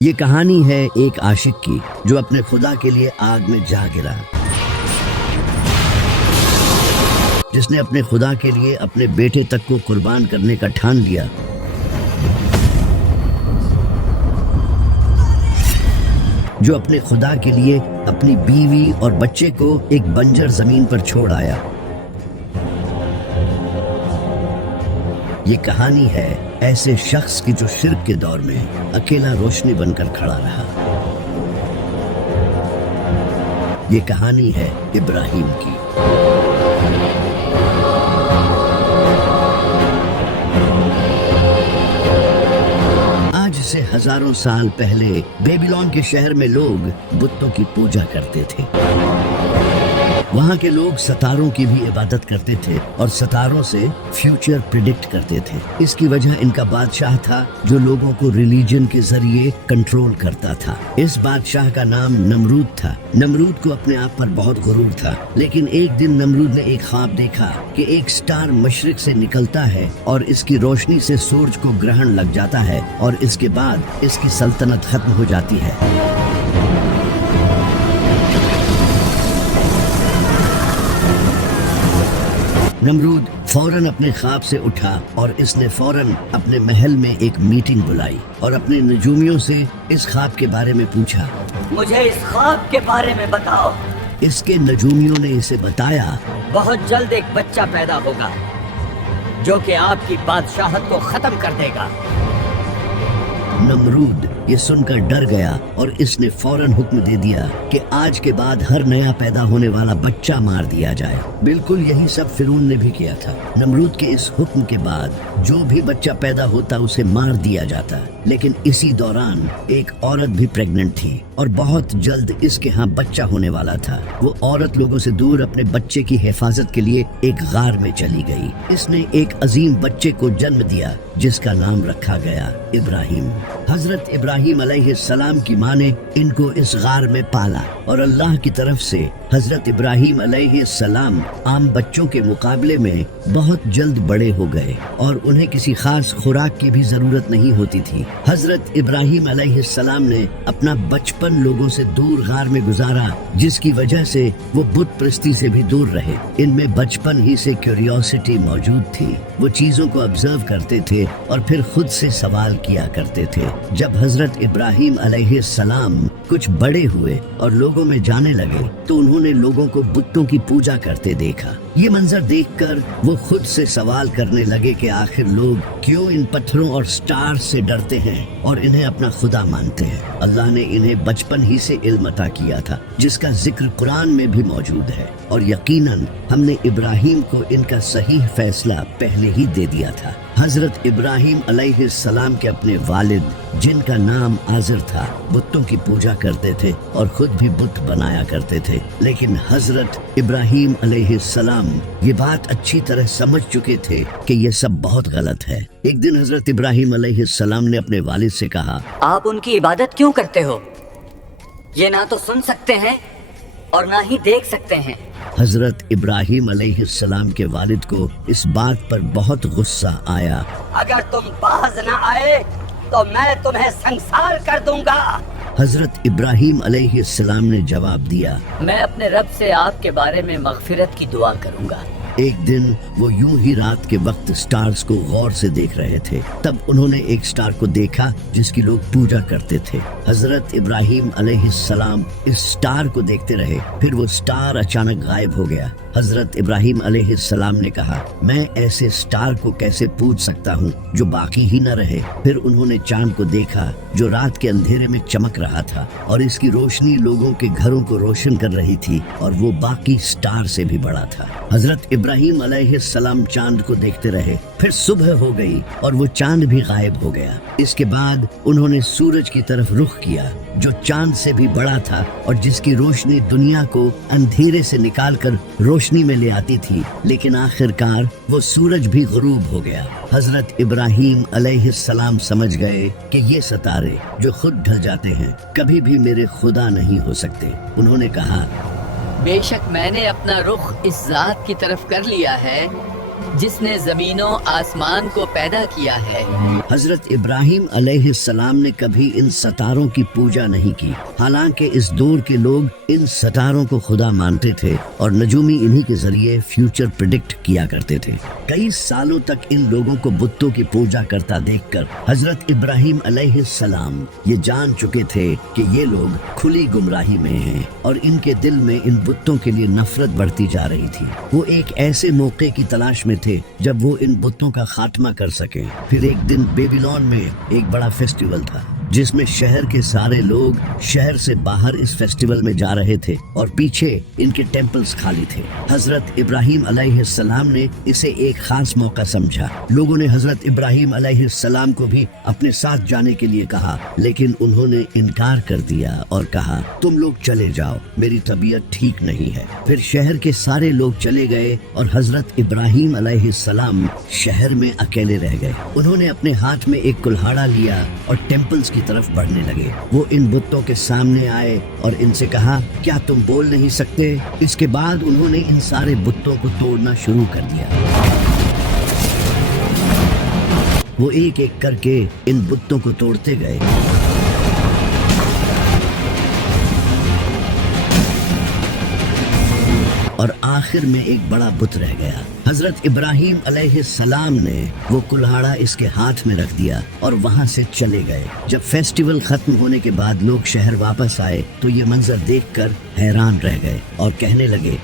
یہ کہانی ہے ایک عاشق کی جو اپنے خدا کے لیے آگ میں جا گرا، جس نے اپنے خدا کے لیے اپنے بیٹے تک کو قربان کرنے کا ٹھان لیا۔ جو اپنے خدا کے لیے اپنی بیوی اور بچے کو ایک بنجر زمین پر چھوڑ آیا۔ یہ کہانی ہے ایسے شخص کی جو شرک کے دور میں اکیلا روشنی بن کر کھڑا رہا۔ یہ کہانی ہے ابراہیم کی۔ آج سے ہزاروں سال پہلے بیبیلون کے شہر میں لوگ بتوں کی پوجا کرتے تھے۔ وہاں کے لوگ ستاروں کی بھی عبادت کرتے تھے اور ستاروں سے فیوچر پریڈکٹ کرتے تھے۔ اس کی وجہ ان کا بادشاہ تھا جو لوگوں کو ریلیجن کے ذریعے کنٹرول کرتا تھا۔ اس بادشاہ کا نام نمرود تھا۔ نمرود کو اپنے آپ پر بہت غرور تھا، لیکن ایک دن نمرود نے ایک خواب دیکھا کہ ایک سٹار مشرق سے نکلتا ہے اور اس کی روشنی سے سورج کو گرہن لگ جاتا ہے اور اس کے بعد اس کی سلطنت ختم ہو جاتی ہے۔ نمرود فوراً اپنے خواب سے اٹھا اور اس نے فوراً اپنے محل میں ایک میٹنگ بلائی اور اپنے نجومیوں سے اس خواب کے بارے میں پوچھا۔ مجھے اس خواب کے بارے میں بتاؤ۔ اس کے نجومیوں نے اسے بتایا، بہت جلد ایک بچہ پیدا ہوگا جو کہ آپ کی بادشاہت کو ختم کر دے گا۔ نمرود یہ سن کر ڈر گیا اور اس نے فوراً حکم دے دیا کہ آج کے بعد ہر نیا پیدا ہونے والا بچہ مار دیا جائے۔ بالکل یہی سب فرعون نے بھی کیا تھا۔ نمرود کے اس حکم کے بعد جو بھی بچہ پیدا ہوتا اسے مار دیا جاتا، لیکن اسی دوران ایک عورت بھی پریگننٹ تھی اور بہت جلد اس کے ہاں بچہ ہونے والا تھا۔ وہ عورت لوگوں سے دور اپنے بچے کی حفاظت کے لیے ایک غار میں چلی گئی۔ اس نے ایک عظیم بچے کو جنم دیا جس کا نام رکھا گیا ابراہیم۔ حضرت ابراہیم علیہ السلام کی ماں نے ان کو اس غار میں پالا اور اللہ کی طرف سے حضرت ابراہیم علیہ السلام عام بچوں کے مقابلے میں بہت جلد بڑے ہو گئے اور انہیں کسی خاص خوراک کی بھی ضرورت نہیں ہوتی تھی۔ حضرت ابراہیم علیہ السلام نے اپنا بچپن لوگوں سے دور غار میں گزارا، جس کی وجہ سے وہ بت پرستی سے بھی دور رہے۔ ان میں بچپن ہی سے کیوریوسٹی موجود تھی۔ وہ چیزوں کو آبزرو کرتے تھے اور پھر خود سے سوال کیا کرتے تھے۔ جب حضرت ابراہیم علیہ السلام کچھ بڑے ہوئے اور لوگوں میں جانے لگے تو انہوں نے لوگوں کو بتوں کی پوجا کرتے دیکھا۔ یہ منظر دیکھ کر وہ خود سے سوال کرنے لگے کہ آخر لوگ کیوں ان پتھروں اور سٹار سے ڈرتے ہیں اور انہیں اپنا خدا مانتے ہیں۔ اللہ نے انہیں بچپن ہی سے علم عطا کیا تھا، جس کا ذکر قرآن میں بھی موجود ہے، اور یقیناً ہم نے ابراہیم کو ان کا صحیح فیصلہ پہلے ہی دے دیا تھا۔ حضرت ابراہیم علیہ السلام کے اپنے والد جن کا نام آزر تھا بتوں کی پوجا کرتے تھے اور خود بھی بت بنایا کرتے تھے، لیکن حضرت ابراہیم علیہ السلام یہ بات اچھی طرح سمجھ چکے تھے کہ یہ سب بہت غلط ہے۔ ایک دن حضرت ابراہیم علیہ السلام نے اپنے والد سے کہا، آپ ان کی عبادت کیوں کرتے ہو؟ یہ نہ تو سن سکتے ہیں اور نہ ہی دیکھ سکتے ہیں۔ حضرت ابراہیم علیہ السلام کے والد کو اس بات پر بہت غصہ آیا۔ اگر تم باز نہ آئے تو میں تمہیں سنسار کر دوں گا۔ حضرت ابراہیم علیہ السلام نے جواب دیا، میں اپنے رب سے آپ کے بارے میں مغفرت کی دعا کروں گا۔ ایک دن وہ یوں ہی رات کے وقت سٹارز کو غور سے دیکھ رہے تھے، تب انہوں نے ایک سٹار کو دیکھا جس کی لوگ پوجا کرتے تھے۔ حضرت ابراہیم علیہ السلام اس سٹار کو دیکھتے رہے، پھر وہ سٹار اچانک غائب ہو گیا۔ حضرت ابراہیم علیہ السلام نے کہا، میں ایسے سٹار کو کیسے پوج سکتا ہوں جو باقی ہی نہ رہے۔ پھر انہوں نے چاند کو دیکھا جو رات کے اندھیرے میں چمک رہا تھا اور اس کی روشنی لوگوں کے گھروں کو روشن کر رہی تھی اور وہ باقی سٹار سے بھی بڑا تھا۔ حضرت ابراہیم علیہ السلام چاند کو دیکھتے رہے، پھر صبح ہو گئی اور وہ چاند بھی غائب ہو گیا۔ اس کے بعد انہوں نے سورج کی طرف رخ کیا جو چاند سے بھی بڑا تھا اور جس کی روشنی دنیا کو اندھیرے سے نکال کر روشنی میں لے آتی تھی، لیکن آخر کار وہ سورج بھی غروب ہو گیا۔ حضرت ابراہیم علیہ السلام سمجھ گئے کہ یہ ستارے جو خود ڈھل جاتے ہیں کبھی بھی میرے خدا نہیں ہو سکتے۔ انہوں نے کہا، بے شک میں نے اپنا رخ اس ذات کی طرف کر لیا ہے جس نے زمینوں آسمان کو پیدا کیا ہے۔ حضرت ابراہیم علیہ السلام نے کبھی ان ستاروں کی پوجا نہیں کی، حالانکہ اس دور کے لوگ ان ستاروں کو خدا مانتے تھے اور نجومی انہی کے ذریعے فیوچر پریڈکٹ کیا کرتے تھے۔ کئی سالوں تک ان لوگوں کو بتوں کی پوجا کرتا دیکھ کر حضرت ابراہیم علیہ السلام یہ جان چکے تھے کہ یہ لوگ کھلی گمراہی میں ہیں اور ان کے دل میں ان بتوں کے لیے نفرت بڑھتی جا رہی تھی۔ وہ ایک ایسے موقع کی تلاش میں تھے جب وہ ان بتوں کا خاتمہ کر سکیں۔ پھر ایک دن بیبیلون میں ایک بڑا فیسٹیول تھا جس میں شہر کے سارے لوگ شہر سے باہر اس فیسٹیول میں جا رہے تھے اور پیچھے ان کے ٹیمپلز خالی تھے۔ حضرت ابراہیم علیہ السلام نے اسے ایک خاص موقع سمجھا۔ لوگوں نے حضرت ابراہیم علیہ السلام کو بھی اپنے ساتھ جانے کے لیے کہا، لیکن انہوں نے انکار کر دیا اور کہا تم لوگ چلے جاؤ، میری طبیعت ٹھیک نہیں ہے۔ پھر شہر کے سارے لوگ چلے گئے اور حضرت ابراہیم علیہ السلام شہر میں اکیلے رہ گئے۔ انہوں نے اپنے ہاتھ میں ایک کلہاڑا لیا اور ٹیمپلز کی طرف بڑھنے لگے۔ وہ ان بتوں کے سامنے آئے اور ان سے کہا کیا تم بول نہیں سکتے؟ اس کے بعد انہوں نے ان سارے بتوں کو توڑنا شروع کر دیا۔ وہ ایک ایک کر کے ان بتوں کو توڑتے گئے۔ اور آخر میں ایک بڑا بت رہ گیا۔ حضرت ابراہیم علیہ السلام نے وہ کلہاڑا اس کے ہاتھ میں رکھ دیا اور وہاں سے چلے گئے۔ جب فیسٹیول ختم ہونے کے بعد لوگ شہر واپس آئے تو یہ منظر دیکھ کر حیران رہ گئے اور کہنے لگے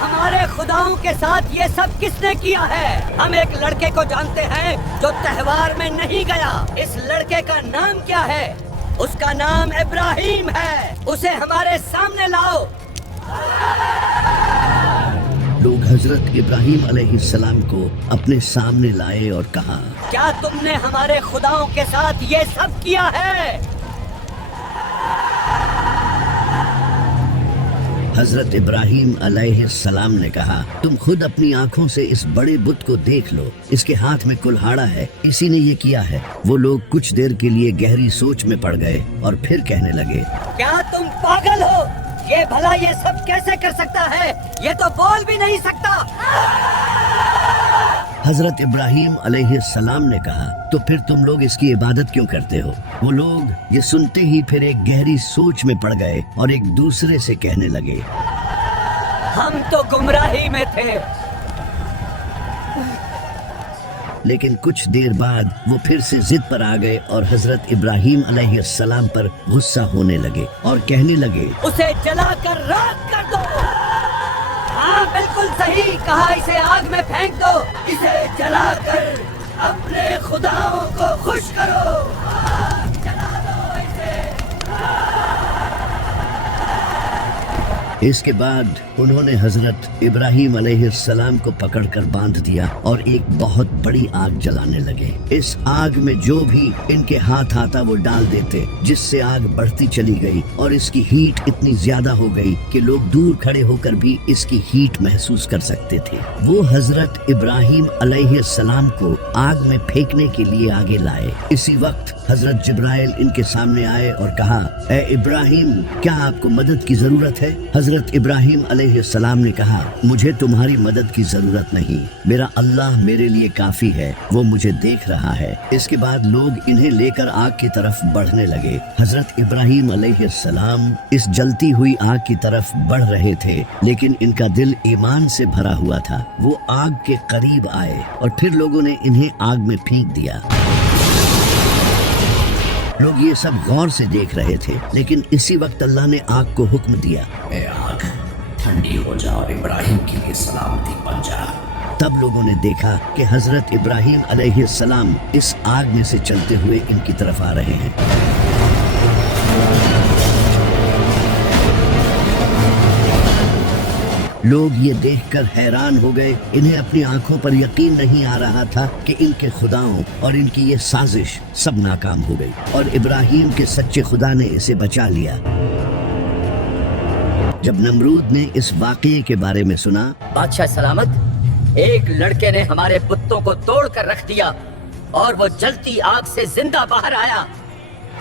ہمارے خداؤں کے ساتھ یہ سب کس نے کیا ہے؟ ہم ایک لڑکے کو جانتے ہیں جو تہوار میں نہیں گیا۔ اس لڑکے کا نام کیا ہے؟ اس کا نام ابراہیم ہے۔ اسے ہمارے سامنے لاؤ۔ لوگ حضرت ابراہیم علیہ السلام کو اپنے سامنے لائے اور کہا کیا تم نے ہمارے خداؤں کے ساتھ یہ سب کیا ہے؟ حضرت ابراہیم علیہ السلام نے کہا تم خود اپنی آنکھوں سے اس بڑے بت کو دیکھ لو، اس کے ہاتھ میں کلہاڑا ہے، اسی نے یہ کیا ہے۔ وہ لوگ کچھ دیر کے لیے گہری سوچ میں پڑ گئے اور پھر کہنے لگے کیا تم پاگل ہو؟ یہ بھلا یہ سب کیسے کر سکتا ہے؟ یہ تو بول بھی نہیں سکتا۔ حضرت ابراہیم علیہ السلام نے کہا تو پھر تم لوگ اس کی عبادت کیوں کرتے ہو؟ وہ لوگ یہ سنتے ہی پھر ایک گہری سوچ میں پڑ گئے اور ایک دوسرے سے کہنے لگے ہم تو گمراہی میں تھے۔ لیکن کچھ دیر بعد وہ پھر سے ضد پر آ گئے اور حضرت ابراہیم علیہ السلام پر غصہ ہونے لگے اور کہنے لگے اسے جلا کر راکھ کر دو۔ ہاں بالکل صحیح کہا، اسے آگ میں پھینک دو، اسے جلا کر اپنے خداؤں کو خوش کرو۔ جلا دو اسے۔ اس کے بعد انہوں نے حضرت ابراہیم علیہ السلام کو پکڑ کر باندھ دیا اور ایک بہت بڑی آگ جلانے لگے۔ اس آگ میں جو بھی ان کے ہاتھ آتا وہ ڈال دیتے، جس سے آگ بڑھتی چلی گئی اور اس کی ہیٹ اتنی زیادہ ہو گئی کہ لوگ دور کھڑے ہو کر بھی اس کی ہیٹ محسوس کر سکتے تھے۔ وہ حضرت ابراہیم علیہ السلام کو آگ میں پھینکنے کے لیے آگے لائے۔ اسی وقت حضرت جبرائیل ان کے سامنے آئے اور کہا اے ابراہیم، کیا آپ کو مدد کی ضرورت ہے؟ حضرت ابراہیم علیہ السلام نے کہا مجھے تمہاری مدد کی ضرورت نہیں، میرا اللہ میرے لیے کافی ہے، وہ مجھے دیکھ رہا ہے۔ اس کے بعد لوگ انہیں لے کر آگ کی طرف بڑھنے لگے۔ حضرت ابراہیم علیہ السلام اس جلتی ہوئی آگ کی طرف بڑھ رہے تھے، لیکن ان کا دل ایمان سے بھرا ہوا تھا۔ وہ آگ کے قریب آئے اور پھر لوگوں نے انہیں آگ میں پھینک دیا۔ لوگ یہ سب غور سے دیکھ رہے تھے، لیکن اسی وقت اللہ نے آگ کو حکم دیا اے آگ ٹھنڈی ہو جا اور ابراہیم کے لیے سلامتی بن جا۔ تب لوگوں نے دیکھا کہ حضرت ابراہیم علیہ السلام اس آگ میں سے چلتے ہوئے ان کی طرف آ رہے ہیں۔ لوگ یہ دیکھ کر حیران ہو گئے، انہیں اپنی آنکھوں پر یقین نہیں آ رہا تھا کہ ان کے خداؤں اور ان کی یہ سازش سب ناکام ہو گئی اور ابراہیم کے سچے خدا نے اسے بچا لیا۔ جب نمرود نے اس واقعے کے بارے میں سنا، بادشاہ سلامت، ایک لڑکے نے ہمارے بتوں کو توڑ کر رکھ دیا اور وہ جلتی آگ سے زندہ باہر آیا۔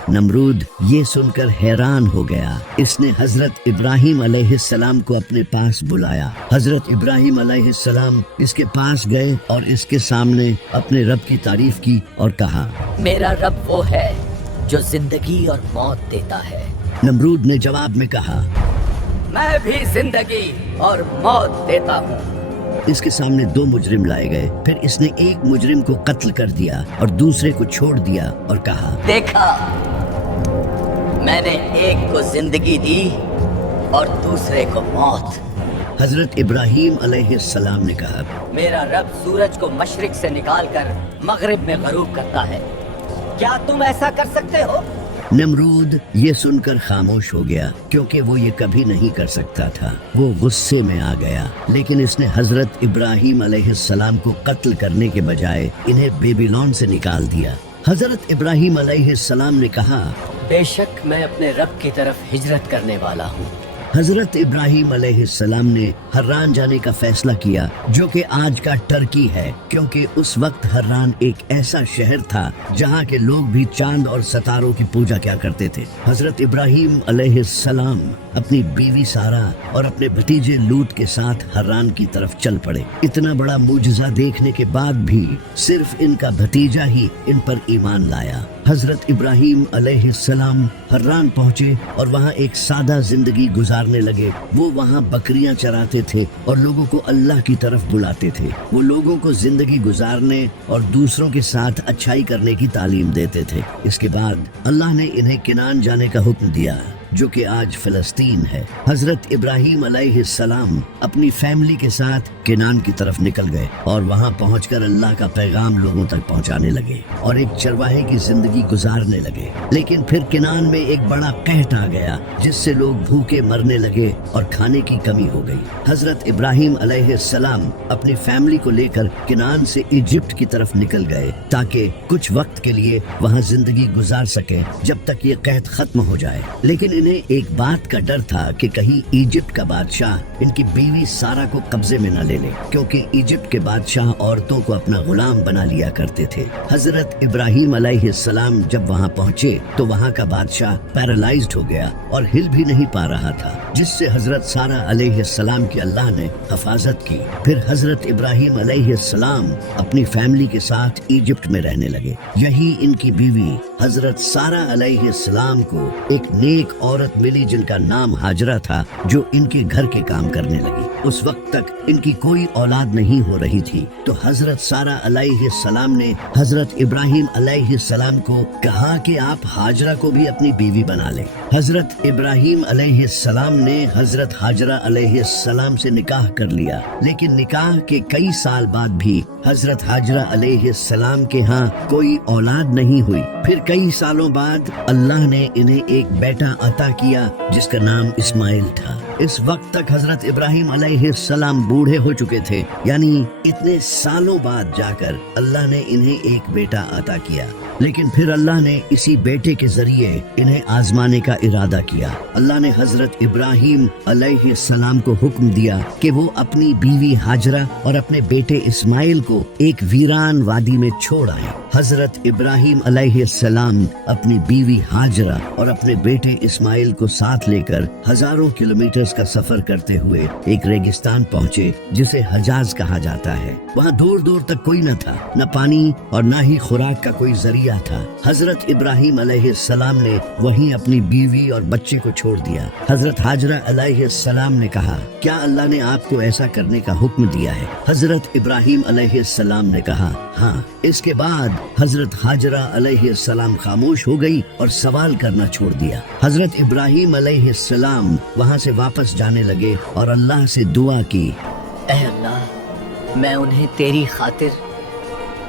नमरूद ये सुनकर हैरान हो गया। इसने हजरत इब्राहिम अलैहिस्सलाम को अपने पास बुलाया। हजरत इब्राहिम अलैहिस्सलाम इसके पास गए और इसके सामने अपने रब की तारीफ की और कहा, मेरा रब वो है जो जिंदगी और मौत देता है। नमरूद ने जवाब में कहा, मैं भी जिंदगी और मौत देता हूँ। इसके सामने 2 मुजरिम लाए गए। फिर इसने एक मुजरिम को कत्ल कर दिया और दूसरे को छोड़ दिया और कहा, देखा, मैंने एक को जिंदगी दी और दूसरे को मौत। हजरत इब्राहिम अलैहिस्सलाम ने कहा, मेरा रब सूरज को मशरिक से निकालकर मगरिब में गरूब करता है। क्या तुम ऐसा कर सकते हो? नमरूद ये सुनकर खामोश हो गया, क्योंकि वो ये कभी नहीं कर सकता था। वो गुस्से में आ गया, लेकिन इसने हजरत इब्राहिम अलैहिस्सलाम को कत्ल करने के बजाय इन्हें बेबीलोन से निकाल दिया। हजरत इब्राहिम अलैहिस्सलाम ने कहा, बेशक मैं अपने रब की तरफ हिजरत करने वाला हूँ। हजरत इब्राहिम अलैहिस्सलाम ने हर्रान जाने का फैसला किया, जो कि आज का टर्की है, क्योंकि उस वक्त हर्रान एक ऐसा शहर था जहाँ के लोग भी चांद और सितारों की पूजा किया करते थे। हजरत इब्राहिम अलैहिस्सलाम अपनी बीवी सारा और अपने भतीजे लूत के साथ हर्रान की तरफ चल पड़े। इतना बड़ा मुजज़ा देखने के बाद भी सिर्फ इनका भतीजा ही इन पर ईमान लाया। हजरत इब्राहिम अलैहिस्सलाम हर्रान पहुँचे और वहाँ एक सादा जिंदगी गुजारने लगे। वो वहाँ बकरियां चराते थे और लोगों को अल्लाह की तरफ बुलाते थे। वो लोगों को जिंदगी गुजारने और दूसरों के साथ अच्छाई करने की तालीम देते थे। इसके बाद अल्लाह ने इन्हें किनान जाने का हुक्म दिया, जो कि आज फिलिस्तीन है। हजरत इब्राहिम अलैहिस्सलाम अपनी फैमिली के साथ किनान की तरफ निकल गए और वहां पहुंचकर अल्लाह का पैगाम लोगों तक पहुंचाने लगे और एक चरवाहे की जिंदगी गुजारने लगे। लेकिन फिर किनान में एक बड़ा कहत आ गया, जिससे लोग भूखे मरने लगे और खाने की कमी हो गई। हजरत इब्राहिम अलैहिस्सलाम अपनी फैमिली को लेकर किनान से इजिप्ट की तरफ निकल गए, ताकि कुछ वक्त के लिए वहां जिंदगी गुजार सके जब तक ये कहत खत्म हो जाए। लेकिन इन्हें एक बात का डर था कि कहीं इजिप्ट का बादशाह इनकी बीवी सारा को कब्जे में न ले ले, क्योंकि इजिप्ट के बादशाह औरतों को अपना गुलाम बना लिया करते थे। हजरत इब्राहिम अलैहिस्सलाम जब वहां पहुंचे तो वहां का बादशाह पैरालाइज्ड हो गया और हिल भी नहीं पा रहा था, जिससे हजरत सारा अलैहिस्सलाम की अल्लाह ने हिफाजत की। फिर हजरत इब्राहिम अलैहिस्सलाम अपनी फैमिली के साथ इजिप्ट में रहने लगे। यही इनकी बीवी हजरत सारा अलैहिस्सलाम को एक नेक औरत मिली, जिनका नाम हाजरा था, जो इनके घर के काम करने लगी। उस वक्त तक इनकी कोई औलाद नहीं हो रही थी, तो हजरत सारा अलैहिस्सलाम ने हजरत इब्राहिम अलैहिस्सलाम को कहा कि आप हाजरा को भी अपनी बीवी बना लें। हजरत इब्राहिम अलैहिस्सलाम ने हजरत हाजरा अलैहिस्सलाम से निकाह कर लिया, लेकिन निकाह के कई साल बाद भी हजरत हाजरा अलैहिस्सलाम के यहाँ कोई औलाद नहीं हुई। फिर कई सालों बाद अल्लाह ने इन्हें एक बेटा अता किया, जिसका नाम इस्माइल था। इस वक्त तक हजरत इब्राहिम अलैहिस्सलाम बूढ़े हो चुके थे, यानी इतने सालों बाद जाकर अल्लाह ने इन्हें एक बेटा अता किया। लेकिन फिर अल्लाह ने इसी बेटे के जरिए इन्हें आजमाने का इरादा किया। अल्लाह ने हजरत इब्राहिम अलैहिस्सलाम को हुक्म दिया कि वो अपनी बीवी हाजरा और अपने बेटे इस्माइल को एक वीरान वादी में छोड़ आए। हजरत इब्राहिम अलैहिस्सलाम अपनी बीवी हाजरा और अपने बेटे इस्माइल को साथ लेकर हजारों किलोमीटर का सफर करते हुए एक रेगिस्तान पहुँचे, जिसे हजाज कहा जाता है। वहाँ दूर दूर तक कोई न था, न पानी और न ही खुराक का कोई जरिया था। हजरत इब्राहिम अलैहिस्सलाम ने वहीं अपनी बीवी और बच्चे को छोड़ दिया। हजरत हाजरा अलैहिस्सलाम ने कहा, क्या अल्लाह ने आपको ऐसा करने का हुक्म दिया है? हजरत इब्राहिम अलैहिस्सलाम ने कहा, हाँ। इसके बाद हजरत हाजरा अलैहिस्सलाम खामोश हो गई और सवाल करना छोड़ दिया। हजरत इब्राहिम अलैहिस्सलाम वहाँ से वापस जाने लगे और अल्लाह से दुआ की, ऐ अल्लाह, मैं उन्हें तेरी खातिर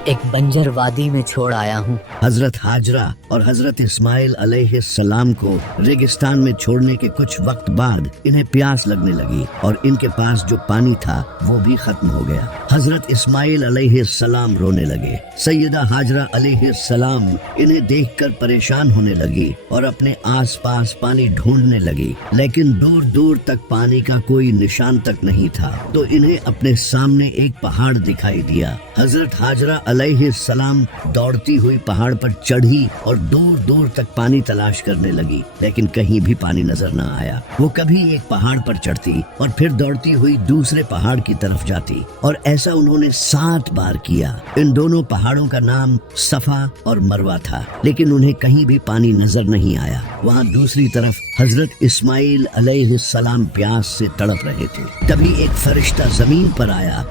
एक बंजर वादी में छोड़ आया हूँ। हजरत हाजरा और हजरत इस्माइल अलैहिस्सलाम को रेगिस्तान में छोड़ने के कुछ वक्त बाद इन्हें प्यास लगने लगी और इनके पास जो पानी था वो भी खत्म हो गया। हजरत इस्माइल अलैहिस्सलाम रोने लगे। सैयदा हाजरा अलैहिस्सलाम इन्हें देखकर परेशान होने लगी और अपने आसपास पानी ढूंढने लगी, लेकिन दूर दूर तक पानी का कोई निशान तक नहीं था। तो इन्हें अपने सामने एक पहाड़ दिखाई दिया। हजरत हाजरा अलैहिस्सलाम दौड़ती हुई पहाड़ पर चढ़ी और दूर दूर तक पानी तलाश करने लगी, लेकिन कहीं भी पानी नजर न आया। वो कभी एक पहाड़ पर चढ़ती और फिर दौड़ती हुई दूसरे पहाड़ की तरफ जाती, और ऐसा उन्होंने 7 बार किया। इन दोनों पहाड़ों का नाम सफा और मरवा था, लेकिन उन्हें कहीं भी पानी नजर नहीं आया। वहाँ दूसरी तरफ हजरत इस्माइल अलैहिस्सलाम प्यास से तड़प रहे थे। तभी एक फरिश्ता जमीन पर आया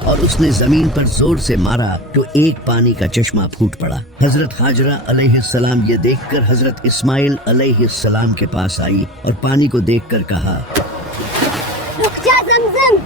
और उसने जमीन पर जोर से मारा तो एक पानी का चश्मा फूट पड़ा। हजरत हाजरा अलैहिस्सलाम ये देखकर हजरत इस्माइल अलैहिस्सलाम के पास आई और पानी को देखकर कहा, रुक जा ज़मज़म।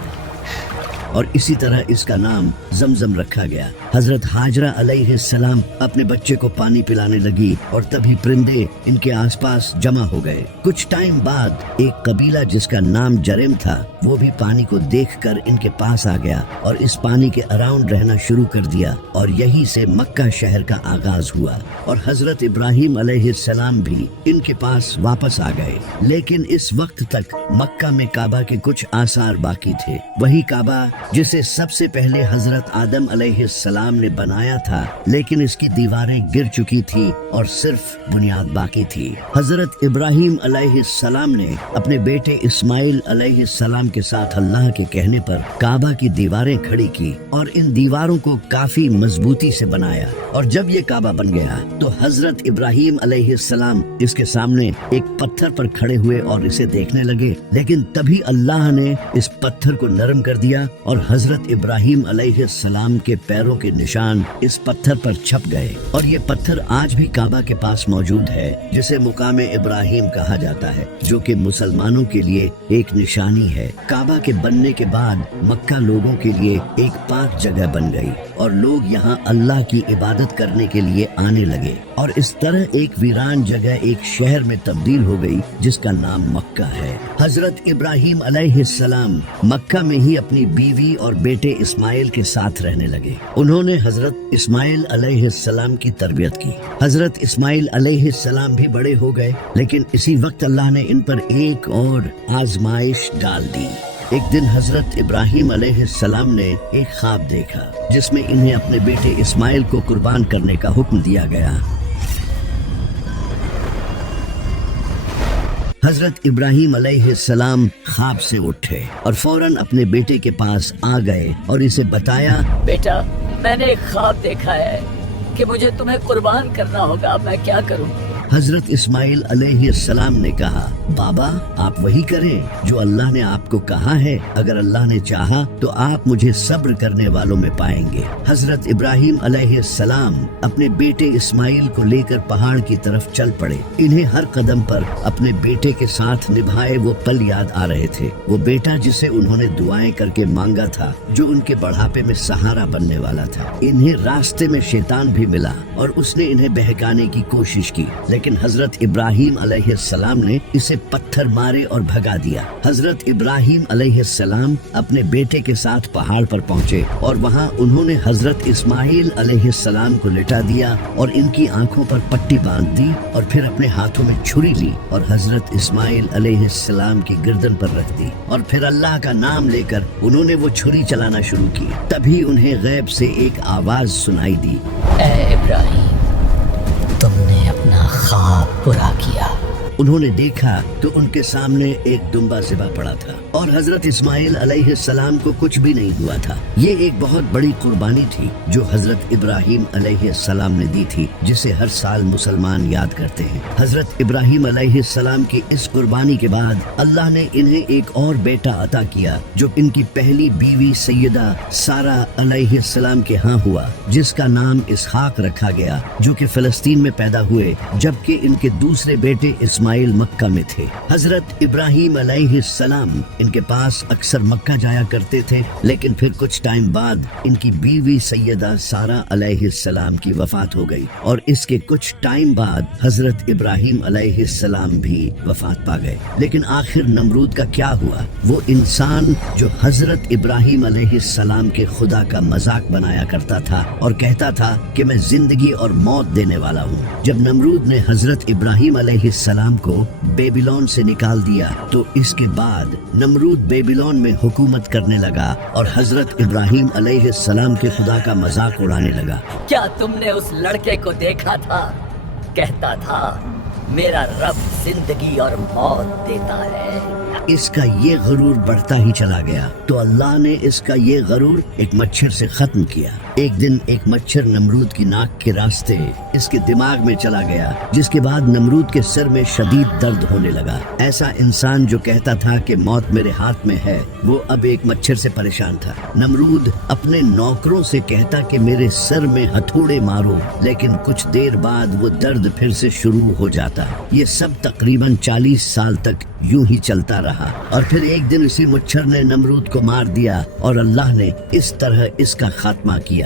और इसी तरह इसका नाम जमजम रखा गया। हजरत हाजरा अलैहिस्सलाम अपने बच्चे को पानी पिलाने लगी और तभी परिंदे इनके आसपास जमा हो गए। कुछ टाइम बाद एक कबीला जिसका नाम जरेम था, वो भी पानी को देखकर इनके पास आ गया और इस पानी के अराउंड रहना शुरू कर दिया, और यहीं से मक्का शहर का आगाज हुआ। और हजरत इब्राहिम अलैहिस्सलाम भी इनके पास वापस आ गए, लेकिन इस वक्त तक मक्का में काबा के कुछ आसार बाकी थे। वही काबा जिसे सबसे पहले हजरत आदम अलैहिस्सलाम ने बनाया था, लेकिन इसकी दीवारें गिर चुकी थी और सिर्फ बुनियाद बाकी थी। हजरत इब्राहिम अलैहिस्सलाम ने अपने बेटे इस्माइल अलैहिस्सलाम के साथ अल्लाह के कहने पर काबा की दीवारें खड़ी की और इन दीवारों को काफी मजबूती से बनाया। और जब ये काबा बन गया तो हजरत इब्राहिम अलैहिस्सलाम इसके सामने एक पत्थर पर खड़े हुए और इसे देखने लगे, लेकिन तभी अल्लाह ने इस पत्थर को नरम कर दिया और हजरत इब्राहिम अलैहिस्सलाम के पैरों के निशान इस पत्थर पर छप गए। और ये पत्थर आज भी काबा के पास मौजूद है, जिसे मुकामे इब्राहिम कहा जाता है, जो कि मुसलमानों के लिए एक निशानी है। काबा के बनने के बाद मक्का लोगों के लिए एक पाक जगह बन गई और लोग यहाँ अल्लाह की इबादत करने के लिए आने लगे, और इस तरह एक वीरान जगह एक शहर में तब्दील हो गई जिसका नाम मक्का है। हजरत इब्राहिम अलैहिस्सलाम मक्का में ही अपनी बीवी और बेटे इस्माइल के साथ रहने लगे। उन्होंने हजरत इस्माइल अलैहिस्सलाम की तरबियत की। हजरत इस्माइल अलैहिस्सलाम भी बड़े हो गए, लेकिन इसी वक्त अल्लाह ने इन पर एक और आजमाइश डाल दी। एक दिन हजरत इब्राहिम अलैहिस्सलाम ने एक ख्वाब देखा जिसमें इन्हें अपने बेटे इस्माइल को कुर्बान करने का हुक्म दिया गया। हजरत इब्राहिम अलैहिस्सलाम ख्वाब से उठे और फौरन अपने बेटे के पास आ गए और इसे बताया, बेटा, मैंने एक ख्वाब देखा है कि मुझे तुम्हें कुर्बान करना होगा, अब मैं क्या करूं? हजरत इस्माइल अलैहिस्सलाम ने कहा, बाबा आप वही करें जो अल्लाह ने आपको कहा है। अगर अल्लाह ने चाहा तो आप मुझे सब्र करने वालों में पाएंगे। हजरत इब्राहिम अलैहिस्सलाम अपने बेटे इस्माइल को लेकर पहाड़ की तरफ चल पड़े। इन्हें हर कदम पर अपने बेटे के साथ निभाए वो पल याद आ रहे थे, वो बेटा जिसे उन्होंने दुआएं करके मांगा था, जो उनके बढ़ापे में सहारा बनने वाला था। इन्हें रास्ते में शैतान भी मिला और उसने इन्हें बहकाने की कोशिश की, लेकिन हजरत इब्राहिम अलैहिस्सलाम ने इसे पत्थर मारे और भगा दिया। हजरत इब्राहिम अलैहिस्सलाम अपने बेटे के साथ पहाड़ पर पहुंचे और वहां उन्होंने हजरत इस्माइल अलैहिस्सलाम को लिटा दिया और इनकी आंखों पर पट्टी बांध दी और फिर अपने हाथों में छुरी ली और हजरत इस्माइल अलैहिस्सलाम की गर्दन पर रख दी और फिर अल्लाह का नाम लेकर उन्होंने वो छुरी चलाना शुरू की। तभी उन्हें गैब से एक आवाज सुनाई दी, ए इब्राहिम, तुमने अपना ख्वाब पूरा किया। उन्होंने देखा तो उनके सामने एक दुम्बा ज़िबा पड़ा था और हजरत इस्माइल अलैहिस्सलाम को कुछ भी नहीं हुआ था। ये एक बहुत बड़ी कुर्बानी थी जो हजरत इब्राहिम अलैहिस्सलाम ने दी थी, जिसे हर साल मुसलमान याद करते हैं। हजरत इब्राहिम अलैहिस्सलाम की इस कुर्बानी के बाद अल्लाह ने इन्हें एक और बेटा अता किया जो इनकी पहली बीवी सैयदा सारा अलैहिस्सलाम के यहाँ हुआ, जिसका नाम इसहाक रखा गया, जो कि फिलिस्तीन में पैदा हुए, जबकि इनके दूसरे बेटे इस्माइल मक्का में थे। हजरत इब्राहिम अलैहिस्सलाम इनके पास अक्सर मक्का जाया करते थे, लेकिन फिर कुछ टाइम बाद इनकी बीवी सैयदा सारा अलैहिस्सलाम की वफात हो गई और इसके कुछ टाइम बाद हजरत इब्राहिम अलैहिस्सलाम भी वफात पा गए। लेकिन आखिर नमरूद का क्या हुआ? वो इंसान जो हजरत इब्राहिम अलैहिस्सलाम के खुदा का मजाक बनाया करता था और कहता था कि मैं जिंदगी और मौत देने वाला हूँ। जब नमरूद ने हजरत इब्राहिम अलैहिस्सलाम सलाम को बेबीलोन से निकाल दिया तो इसके बाद नमरूद बेबीलोन में हुकूमत करने लगा और हजरत इब्राहिम अलैहिस्सलाम के खुदा का मजाक उड़ाने लगा। क्या तुमने उस लड़के को देखा था? कहता था मेरा रब जिंदगी और मौत देता है। इसका ये गरूर बढ़ता ही चला गया तो अल्लाह ने इसका ये गरूर एक मच्छर से खत्म किया। एक दिन एक मच्छर नमरूद की नाक के रास्ते इसके दिमाग में चला गया, जिसके बाद नमरूद के सर में शदीद दर्द होने लगा। ऐसा इंसान जो कहता था कि मौत मेरे हाथ में है, वो अब एक मच्छर से परेशान था। नमरूद अपने नौकरों से कहता कि मेरे सर में हथौड़े मारो, लेकिन कुछ देर बाद वो दर्द फिर से शुरू हो जाता। ये सब तकरीबन 40 साल तक यूं ही चलता रहा और फिर एक दिन इसी मच्छर ने नमरूद को मार दिया और अल्लाह ने इस तरह इसका खात्मा किया।